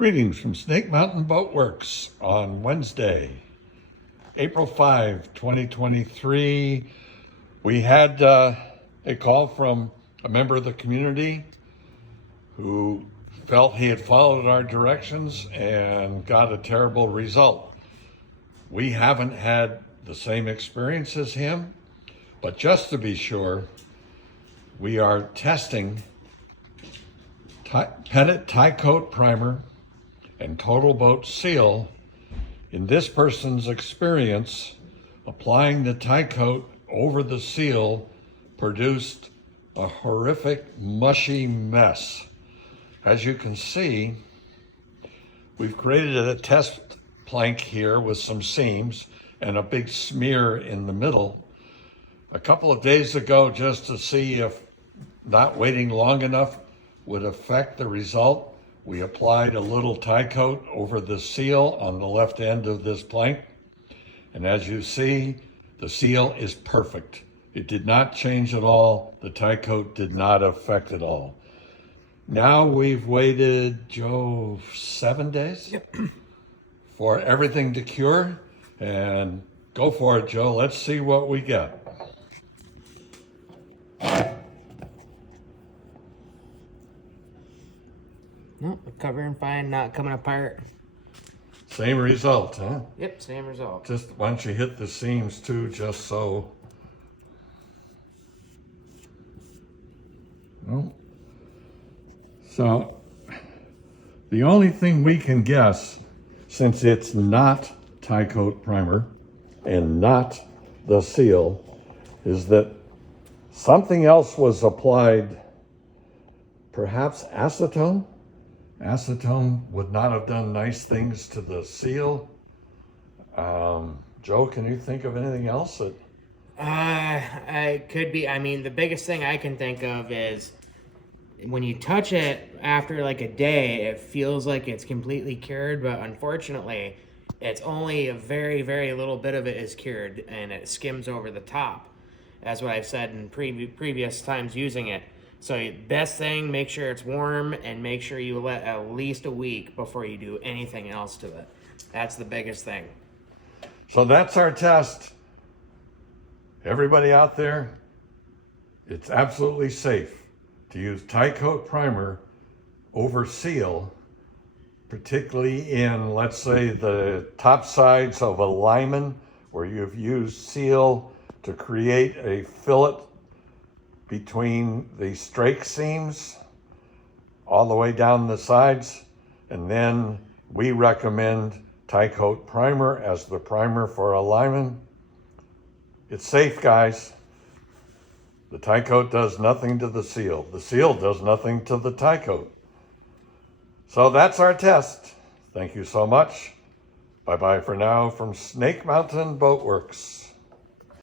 Greetings from Snake Mountain Boatworks on Wednesday, April 5, 2023. We had a call from a member of the community who felt he had followed our directions and got a terrible result. We haven't had the same experience as him, but just to be sure, we are testing Pettit tie coat primer and TotalBoat seal. In this person's experience, applying the tie coat over the seal produced a horrific mushy mess. As you can see, we've created a test plank here with some seams and a big smear in the middle. A couple of days ago, just to see if not waiting long enough would affect the result, we applied a little tie coat over the seal on the left end of this plank. And as you see, the seal is perfect. It did not change at all. The tie coat did not affect at all. Now we've waited, Joe, 7 days for everything to cure. And go for it, Joe. Let's see what we get. No, covering fine, not coming apart. Same result, huh? Yep, same result. Just why don't you hit the seams too, just so. No. So the only thing we can guess, since it's not tie coat primer and not the seal, is that something else was applied, perhaps acetone. Acetone would not have done nice things to the seal. Joe, can you think of anything else that? I could be. I mean, the biggest thing I can think of is when you touch it after like a day, it feels like it's completely cured, but unfortunately, it's only a very, very little bit of it is cured, and it skims over the top. That's what I've said in previous times using it. So best thing, make sure it's warm and make sure you let at least a week before you do anything else to it. That's the biggest thing. So that's our test. Everybody out there, it's absolutely safe to use tie coat primer over seal, particularly in, let's say, the top sides of a Lyman, where you've used seal to create a fillet between the strake seams all the way down the sides. And then we recommend tie coat primer as the primer for a Lyman. It's safe, guys. The tie coat does nothing to the seal. The seal does nothing to the tie coat. So that's our test. Thank you so much. Bye-bye for now from Snake Mountain Boatworks.